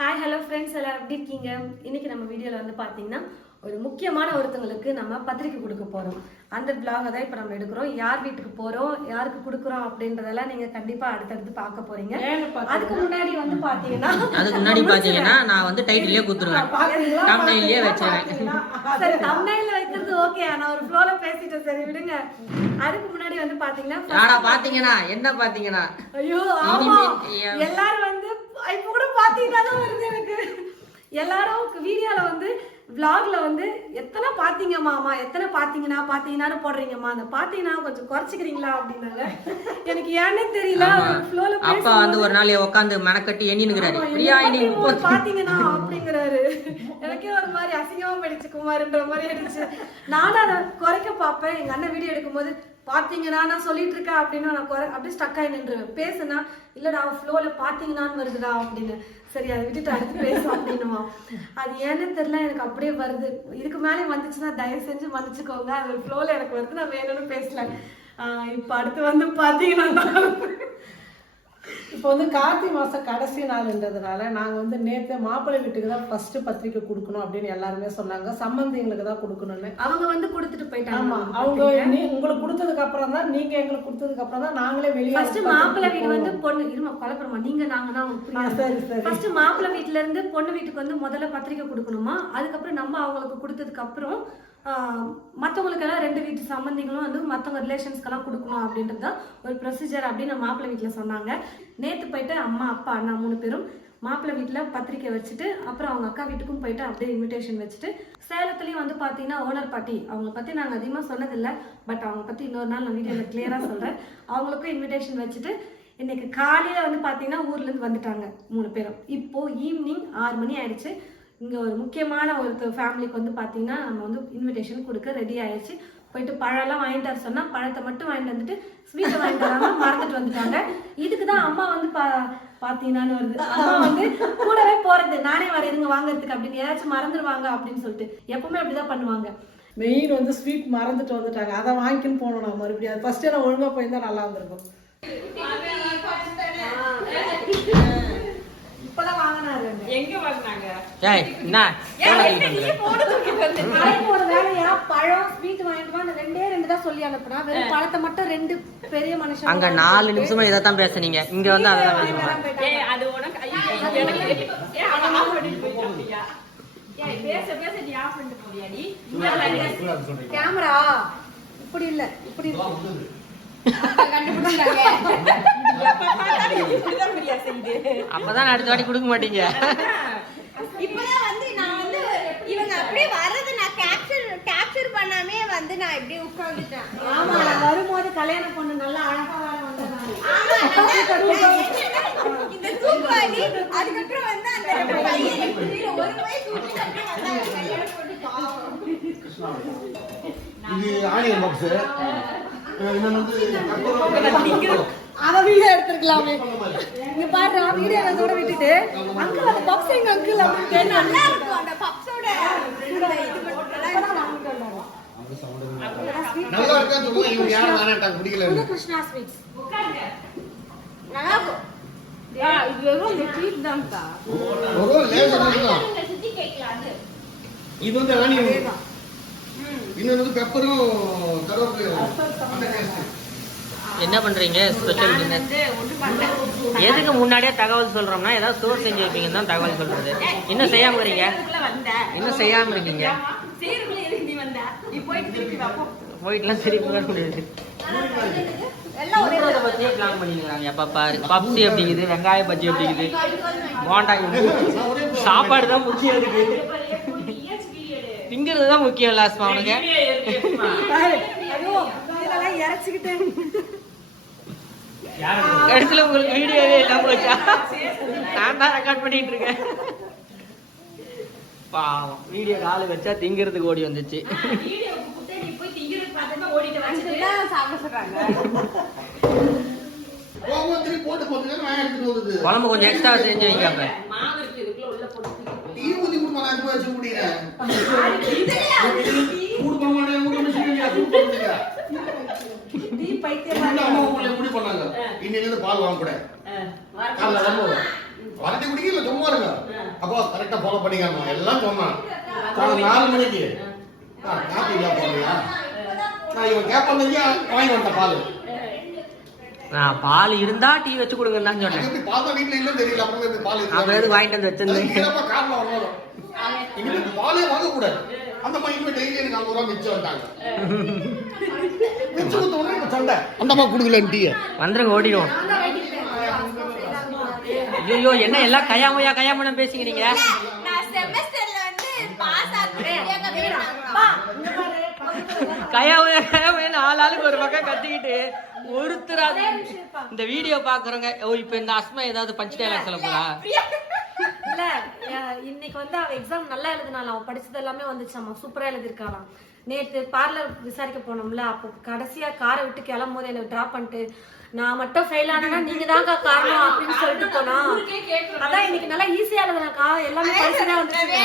Hi hello friends, எல்லாம் எப்படி இருக்கீங்க? இன்னைக்கு நம்ம வீடியோவில் வந்து பார்த்தீங்கன்னா ஒரு முக்கியமான ஒருத்தவங்களுக்கு நம்ம பத்திரிக்கை கொடுக்க போகிறோம். அந்த vlog தான் இப்போ நம்ம எடுக்கிறோம். யார் வீட்டுக்கு போகிறோம், யாருக்கு கொடுக்குறோம் அப்படின்றதெல்லாம் நீங்கள் கண்டிப்பாக அடுத்தடுத்து பார்க்க போகிறீங்க. அதுக்கு முன்னாடி வந்து பார்த்தீங்கன்னா நான் வந்து டைட்டிலே கொடுத்துருவேன், தம்ப்நெயிலே வச்சிருவேன். சரி, தம்ப்நெயில்ல வைக்கிறது ஓகே, நான் ஒரு ஃப்ளோல பேசிட்டேன், சரி விடுங்க. அதுக்கு முன்னாடி வந்து பார்த்தீங்கன்னா என்ன பார்த்தீங்கன்னா ஐயோ ஆமா, எல்லாரும் வந்து இப்போ கூட பாத்தீங்கன்னா தான் வருது எனக்கு. எல்லாரும் வீடியோல வந்து vlogல வந்து எத்தனை பாத்தீங்க மாமா, எத்தனை பாத்தீங்கன்னான்னு போடுறீங்கம்மா, அந்த பாத்தீங்கன்னா கொஞ்சம் குறைச்சிக்கிறீங்களா அப்படின்னாங்க. எனக்கு ஏன்னே தெரியல. அப்பா வந்து ஒரு நாள் உட்காந்து மெனக்கட்டி எண்ணினுக்குறாரு, பாத்தீங்கன்னா அப்படிங்கிறாரு. எனக்கே ஒரு மாதிரி அசிங்கமா போயிடுச்சு, குமார்ன்ற மாதிரி ஆயிடுச்சு. நானும் அதை குறைக்க பார்ப்பேன். எங்க அண்ணன் வீடியோ எடுக்கும்போது பாத்தீங்கன்னா நான் சொல்லிட்டு இருக்கேன் அப்படின்னு நான் அப்படியே ஸ்டக் ஆகி நின்றுவேன். பேசுனா இல்லடா ஃப்ளோல பாத்தீங்கன்னான்னு வருதுடா அப்படின்னு. சரி, அதை விட்டுட்டு அடுத்து பேசும் அப்படின்னுவா. அது ஏன்னு தெரியல, எனக்கு அப்படியே வருது. இதுக்கு மேலே வந்துச்சுன்னா தயவு செஞ்சு மன்னிச்சுக்கோங்க, அது ஃப்ளோல எனக்கு வருது, நான் வேணும்னு பேசல. இப்ப அடுத்து வந்து பாத்தீங்கன்னா இப்போ வந்து கார்த்திகை மாதம் கடைசி நாள்ன்றதுனால நாங்கள் வந்து நேற்று மாப்பிள்ளை வீட்டுக்கு தான் ஃபர்ஸ்ட் பத்திரிக்கை கொடுக்கணும் அப்படின்னு எல்லாருமே சொன்னாங்க. சம்பந்திங்களுக்கு தான் கொடுக்கணும்னு அவங்க வந்து கொடுத்துட்டு போயிட்டாங்க. ஆமா, அவங்க உங்களுக்கு கொடுத்ததுக்கு அப்புறம் தான், நீங்க எங்களுக்கு கொடுத்ததுக்கு அப்புறம் தான் நாங்களே வெளியே ஃபர்ஸ்ட் மாப்பிள்ளை வீடு வந்து பொண்ணு இருமா குழப்பமா நீங்க நாங்க சரி சரி ஃபர்ஸ்ட் மாப்பிள்ளை வீட்டுல இருந்து பொண்ணு வீட்டுக்கு வந்து முதல்ல பத்திரிக்கை கொடுக்கணுமா, அதுக்கப்புறம் நம்ம அவங்களுக்கு கொடுத்ததுக்கு அப்புறம் மற்றவங்களுக்கெல்லாம் ரெண்டு வீட்டு சம்பந்திகளும் வந்து மற்றவங்க ரிலேஷன்ஸ்க்கெல்லாம் கொடுக்கணும் அப்படின்றது தான் ஒரு ப்ரொசீஜர் அப்படின்னு மாப்பிள்ளை வீட்டில் சொன்னாங்க. நேற்று போயிட்டு அம்மா அப்பா அண்ணா 3 பேரும் மாப்பிள்ளை வீட்டில் பத்திரிக்கை வச்சுட்டு அப்புறம் அவங்க அக்கா வீட்டுக்கும் போயிட்டு அப்படியே இன்விடேஷன் வச்சுட்டு, சேலத்துலேயும் வந்து பார்த்தீங்கன்னா ஓனர் பாட்டி, அவங்களை பற்றி நாங்கள் அதிகமாக சொன்னதில்லை, பட் அவங்க பற்றி இன்னொரு நாள் நான் வீடியோவில் கிளியராக சொல்கிறேன். அவங்களுக்கும் இன்விடேஷன் வச்சுட்டு இன்னைக்கு காலையில் வந்து பார்த்தீங்கன்னா ஊர்லேருந்து வந்துட்டாங்க 3 பேரும். இப்போது ஈவினிங் 6 மணி ஆயிடுச்சு. இங்கே ஒரு முக்கியமான ஒரு ஃபேமிலிக்கு வந்து பார்த்தீங்கன்னா நம்ம வந்து இன்விடேஷன் கொடுக்க ரெடி ஆயிடுச்சு. போயிட்டு பழம்லாம் வாங்கிட்டு வர சொன்னால் பழத்தை மட்டும் வாங்கிட்டு வந்துட்டு ஸ்வீட்டை வாங்கிட்டு வராமல் மறந்துட்டு வந்துட்டாங்க. இதுக்கு தான் அம்மா வந்து பார்த்தீங்கன்னான்னு வருது. அம்மா வந்து கூடவே போகிறது, நானே வரேங்க வாங்குறதுக்கு அப்படின்னு, ஏதாச்சும் மறந்துடுவாங்க அப்படின்னு சொல்லிட்டு எப்பவுமே அப்படிதான் பண்ணுவாங்க. மெயின் வந்து ஸ்வீட் மறந்துட்டு வந்துட்டாங்க, அதை வாங்கிக்கின்னு போகணும். நான் மறுபடியும் அது ஃபர்ஸ்டே நான் ஒழுங்காக போயிருந்தா நல்லா இருந்திருக்கும். இப்பதான் வாங்கினாரு. எங்க வாங்கினாங்க? பழம் ஸ்வீட் வாங்கிட்டு ரெண்டு தான் சொல்லி அனுப்புனா, வெறும் பழத்தை மட்டும் 2 பெரிய மனுஷன் அங்க 4 நிமிஷமா இதைத்தான் பேசுனீங்க, இங்க வந்து அதான் கேமரா இப்படி இல்ல, இப்படி அப்பதான் அடுத்த வாட்டி கொடுக்க மாட்டீங்க. இப்பதான் வந்து நான் வந்து இவங்க அப்படியே வரது நான் கேப்சர் பண்ணாமே வந்து நான் இப்படியே உட்கார்ந்துட்டேன். ஆமா, நான் வரும்போது கல்யாணம் பொண்ணு நல்லா அழகா வந்தேன். இந்த தூக்குவாடி அதுக்கப்புறம் வந்து அந்த பையன் ஒரு வயசு ஊட்டி அப்படியே வந்தாங்க கல்யாணம் பண்ணி. பாவம். இது ஆனியன் பாக்ஸ். அவ வீடியோ எடுத்துக்கலாமே. இங்க பாரு, வீடியோ அதோட விட்டுட்டு அங்கிள் அந்த பாக்ஸ் எங்க அங்கிள் அப்படின்னு நல்லா இருக்கும் அந்த பப்ஸோட இது நல்லா இருக்கா சொல்லுங்க. இவங்க யாரும் வேணாட்டாங்க, பிடிக்கல. கிருஷ்ணா ஸ்வீட்ஸ் உட்காருங்க. நல்லா இருக்கும். இது வெறும் இந்த ஸ்வீட் தான்க்கா. ஒரு லேசர் தான். நீங்க சுத்தி கேக்கலாம். அது இது வந்து ஆனியன், இன்னொரு வந்து பெப்பரும் கருவேப்பிலையும். என்ன பண்றீங்க? ஸ்பெஷல் டின்னர் எதுக்கு முன்னாடியே தகவல் சொல்றோம்னா ஏதாவது ஸ்டோர் செஞ்சு வைப்பீங்கன்னு தான் தகவல் சொல்றது. இன்னும் செய்யாம இருக்கீங்க, இன்னும் செய்யாம இருக்கீங்க. போயிட்டுலாம் திருப்பி வர முடியாது. பத்தியே பிளான் பண்ணிக்கிறாங்க. எப்ப பாரு பப்ஸி அப்படிங்குது, வெங்காய பஜ்ஜி அப்படிங்குது, போண்டா, சாப்பாடு தான் முக்கியம். இருக்கு திங்கிறது தான் முக்கியம். லாஸ்ட் அவனுக்கு கடைசியில் உங்களுக்கு வீடியோவே இல்லாம போச்சா? நான் தான் ரெக்கார்ட் பண்ணிட்டு இருக்கேன். பாவம், வீடியோ கால் வச்சா திங்கிறதுக்கு ஓடி வந்துச்சு. குழம்பு கொஞ்சம் எக்ஸ்ட்ரா செஞ்சு வைக்காம பால் வாங்க கூட வரட்டி குடிக்கல, சும்மா இருங்க. அப்போ கரெக்டா ஃபாலோ பண்ணிக்காம எல்லாம் சொன்னான் 4 மணிக்கு காப்பி இல்ல போறியா நான் இவன் கேப்பாங்க வாங்கி வந்த பால் பால் இருந்தா டீ வச்சு கொடுங்கன்னு தான் சொன்னேன். பால் வீட்டுல இல்ல தெரியல அப்புறம் பால் அப்புறம் எதுக்கு வாங்கிட்டு வந்து வச்சிருந்தீங்க? காரணம் வரணும் எங்களுக்கு பாலே வாங்க கூடாது அந்த மாதிரி டெய்லி எனக்கு 50 ரூபாய் மிச்சம் வந்தாங்க மிச்சம் கொடுத்தோட இப்ப சண்டை அந்த அம்மா குடுக்கல டீ வந்துருங்க ஓடிடுவோம். ஐயோ என்ன எல்லாம் கயாமையா பேசிக்கிறீங்க? நான் செமஸ்டர்ல வந்து பாஸ் ஆகுறேன் கயாமையா ஆளாளுக்கு ஒரு பக்கம் கத்திக்கிட்டு ஒருத்தர் இந்த வீடியோ பாக்குறவங்க இப்ப இந்த அஸ்மா ஏதாவது பஞ்ச் டைலாக் சொல்ல போறா? இல்ல இன்னைக்கு வந்து அவ எக்ஸாம் நல்லா எழுதினாலும் அவ படிச்சது எல்லாமே வந்துச்சாமா, சூப்பரா எழுதிருக்காளாம். நேத்து பார்லர் விசாரிக்க போனோம்ல, அப்போ கடைசியா காரை விட்டு கிளம்பும் போது எனக்கு டிராப் பண்ணிட்டு நான் மட்டும் ஃபெயில் ஆனா நீங்க தாங்க காரணம் அப்படின்னு சொல்லிட்டு போனா. அதான் இன்னைக்கு நல்லா ஈஸியா எழுதுனாக்கா, எல்லாமே படிச்சுதான் வந்துச்சு.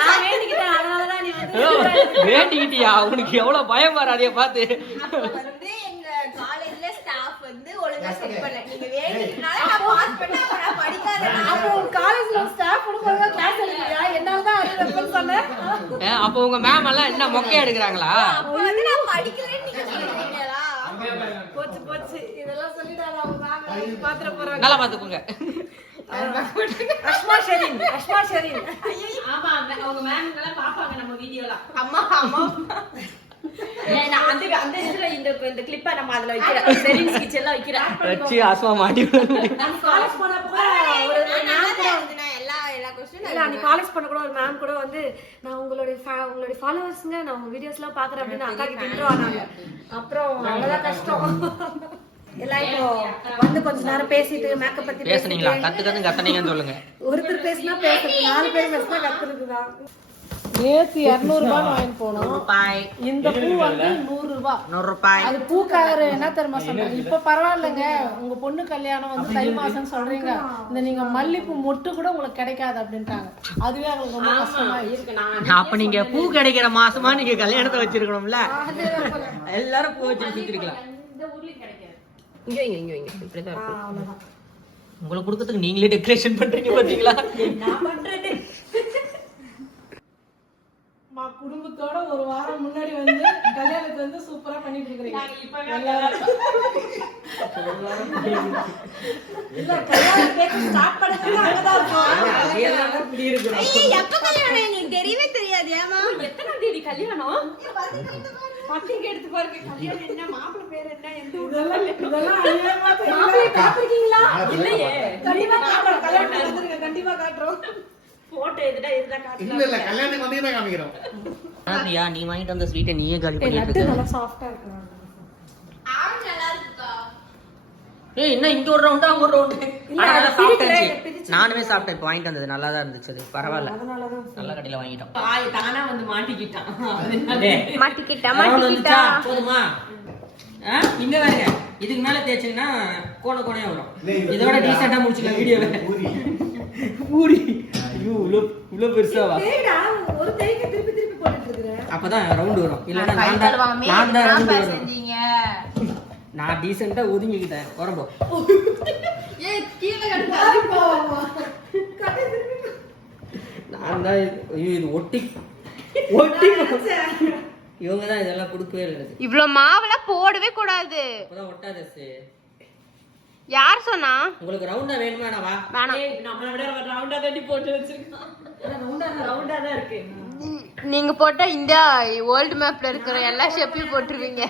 நான் வேண்டிக்கிட்டேன், அதனாலதான் நீ வந்து வேண்டிக்கிட்டியா? உனக்கு எவ்வளவு பயம் வராதைய பாத்து. வந்து எங்க காலேஜ்ல ஸ்டாஃப் வந்து ஒழுங்கா செட் பண்ணல. நீங்க வேண்டினால நான் பாஸ் பண்ண நான் படிக்காத. அப்போ காலேஜ்ல ஸ்டாஃப் ஒழுங்கா கிளாஸ் எடுக்கலையா? என்னால தான் அறியறப்ப சொன்னேன். அப்போ உங்க மேம் எல்லாம் என்ன மொக்கையா எடுக்கறாங்களா? அப்போ வந்து நான் படிக்கலன்னு நீங்க சொல்றீங்களா? போச்சு இதெல்லாம் சொல்லிட்டாங்க அவங்க பாத்திர போறாங்க. நல்லா பாத்துக்கோங்க. அஸ்மா ஷெரின் ஆமா அவங்க மேம்ங்க எல்லாம் பாப்பாங்க நம்ம வீடியோல. அம்மா நான் அந்த இதுல இந்த கிளிப்பை நம்ம அதுல வைக்கிறேன். செரின்ஸ் கிச்சன்ல வைக்கிறேன். வச்சு அஸ்மா மாட்டி. நான் காலேஜ் போனப்ப ஒரு எல்லா क्वेश्चन இல்ல நீ காலேஜ் பண்ண கூட ஒரு மேம் கூட வந்து நான் உங்களுடைய ஃபாலோவர்ஸ்ங்க, நான் உங்க வீடியோஸ் எல்லாம் பாக்குறேன் அப்படின்னு அக்கா கிட்ட திட்டுவாங்க. அப்புறம் அவ்வளவுதான் கஷ்டம். எல்லாம் இப்போ வந்து கொஞ்ச நேரம் பேசிட்டு மேக்கப் பத்தி பேசுனீங்களா? கத்துனீங்கன்னு சொல்லுங்க. ஒருத்தர் பேசினா பேசுறது, 4 பேர் பேசினா கத்துறதுதான். நேத்து 200 ரூபாய் வாங்கி போனோம். இந்த பூ வந்து 100 ரூபாய். அது பூக்காரரு என்ன தெரியுமா சொன்னாங்க, இப்ப பரவாயில்லைங்க உங்க பொண்ணு கல்யாணம் வந்து தை மாசம் சொல்றீங்க, இந்த நீங்க மல்லிப்பூ மொட்டு கூட உங்களுக்கு கிடைக்காது அப்படின்ட்டாங்க. அதுவே அவங்களுக்கு ரொம்ப கஷ்டமா இருக்கு. அப்ப நீங்க பூ கிடைக்கிற மாசமா நீங்க கல்யாணத்தை வச்சிருக்கணும்ல. எல்லாரும் பூ வச்சு சுத்திருக்கலாம். இந்த ஊர்லயும் கிடைக்காது. இங்க இப்படிதான் இருக்கும். உங்களுக்கு கொடுக்கறதுக்கு நீங்களே டெக்கரேஷன் பண்றீங்க பாத்தீங்களா? நான் பண்றது குடும்பத்தோட ஒரு வாரம் முன்னாடி வந்து கல்யாணத்தை வந்து சூப்பரா பண்ணிட்டு இருக்கீங்க. இல்ல கல்யாணம் கேக்க ஸ்டார்ட் பண்ணதுல அங்கதான் இருக்கும். எப்ப கல்யாணம் எனக்கு தெரியவே தெரியாது. ஏமா எத்தனாம் தேதி கல்யாணம்? பத்திரிக்கை எடுத்து பாருங்க. கல்யாணம் என்ன, மாப்பிள்ளை பேர் என்ன, எந்த இதெல்லாம் அநியாயமா தெரியுது. மாப்பிள்ளை காத்துறீங்களா? இல்லையே. கண்டிப்பா காட்டுறோம். கல்யாணம் நடந்துருங்க, கண்டிப்பா காட்டுறோம். போட்டோ எதுடா இருந்தா காட்டலாம். இல்ல கல்யாணத்துக்கு வந்து தான் காமிக்கிறோம். ஆதியா நீ வாங்கிட்டு வந்த ஸ்வீட்டை நீயே காலி பண்ணிட்டு இருக்க. நல்லா சாஃப்ட்டா இருக்கு. ஆம் நல்லா இருக்குக்கா. ஏய் என்ன இங்க ஒரு ரவுண்டா ஒரு ரவுண்ட். இல்ல அத பிரிச்சு நானுமே சாப்பிட்டேன். இப்போ வாங்கிட்டு வந்தது நல்லா தான் இருந்துச்சு. அது பரவாயில்ல. அதனாலதான் நல்ல கடையில வாங்கிட்டோம். பாய் தானா வந்து மாட்டிக்கிட்டான். மாட்டிக்கிட்டா போதுமா? இங்க பாருங்க, இதுக்கு மேல தேய்ச்சீங்கன்னா கோணையா வரும். இதோட டீசெண்டா முடிச்சுக்கலாம் வீடியோவை. பூரி ஐயோ இவ்வளோ பெருசாவா? ஒரு தேய்க்க திருப்பி போட்டுட்டு இருக்கேன். அப்பதான் ரவுண்ட் வரும். இல்லன்னா நான் தான் ரவுண்ட் வரும். நான் டீசெண்டா ஒதுங்கிக்கிட்டேன். வரம்போ ஏய் கீழ கட்டு நான் தான் இது ஒட்டி இவங்க தான் இதெல்லாம் கொடுக்கவே இல்லை. இவ்ளோ மாவெல்லாம் போடவே கூடாது. அப்பதான் ஒட்டாதே. யார் சொன்னா? உங்களுக்கு ரவுண்டா வேணுமா? நான் வா. வேணாம். நம்மள விட ரவுண்டா தட்டி போட்டு வச்சிருக்கான். ரவுண்டா தான் இருக்கு. நீங்க போட்டா இந்த வேர்ல்ட் மேப்ல இருக்கிற எல்லா ஷேப்பையும் போட்டுருவீங்க.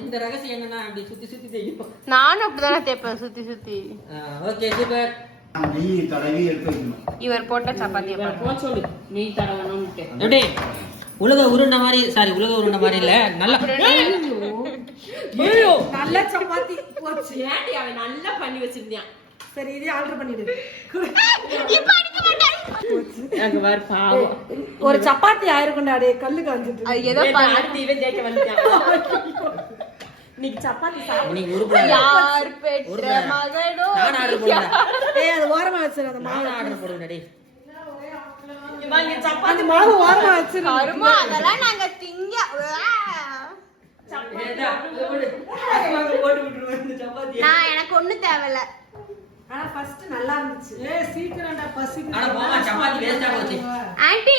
இந்த ரகசியம் என்னன்னா அப்படி சுத்தி தேய்ப்போம். நானும் அப்படிதானே தேய்ப்பேன் சுத்தி. Okay super. நெய் தடவி எடுத்து வைக்கணும். இவர் போட்ட சப்பாத்தியை போ சொல்லு. நெய் தடவணும்னு. எப்படி உலக உருண்டை மாதிரி இல்ல. நல்லா ஐயோ நல்ல சப்பாத்தி போச்சு. ஏன்டி அவன் நல்லா பண்ணி வச்சிருந்தான். சரி இதே ஆர்டர் பண்ணிடு. அங்க பாரு பாவம். ஒரு சப்பாத்தி ஆயிருக்கும்டா, டேய் கல்லு காஞ்சிட்டு. ஏதோ அடுத்து இவன் ஜெயிக்க வந்துட்டான். இன்னைக்கு சப்பாத்தி சாப்பிடு. நீ உருப்படா. யார் பெற்ற மகனோ. நான் ஆர்டர் போடுறேன். டேய் அது ஓரமா வச்சிரு. அந்த நான் ஆர்டர் போடுறேன். டேய் இவங்க சப்பாத்தி மாவு ஓரமா வச்சிரு. கருமா அதெல்லாம் நாங்க திங்க. போட்டு விட்டுருவேன் இந்த சப்பாத்தி. நான் எனக்கு ஒண்ணு தேவையில்ல. ஆனா ஃபர்ஸ்ட் நல்லா இருந்துச்சு. சீக்கிரம்டா பசிக்கு. அட போமா சப்பாத்தி வேஸ்டா போச்சு. ஆண்டி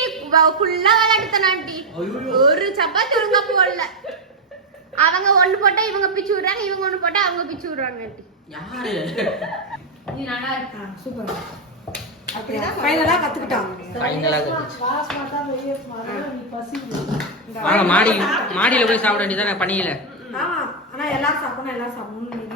ஃபுல்லா விளையாடுத்தன ஆண்டி. ஒரு சப்பாத்தி ஒழுங்கா போடல. அவங்க ஒண்ணு போட்டா இவங்க பிச்சு விடுறாங்க, இவங்க ஒண்ணு போட்டா அவங்க பிச்சு விடுறாங்க ஆண்டி. யாரு? நீ நல்லா இருக்கா? சூப்பர். அப்படியே ஃபைனலா கத்துக்கிட்டான். ஃபைனலா கத்துச்சு. கிளாஸ் மாட்டா வெளிய மாறா நீ பசிக்கு. வாங்க மாடியில போய் சாப்பிட வேண்டியதானே பனியில. ஆமா, ஆனா எல்லாரும் சாப்பிடணும், எல்லாரும் சாப்பிடணும்.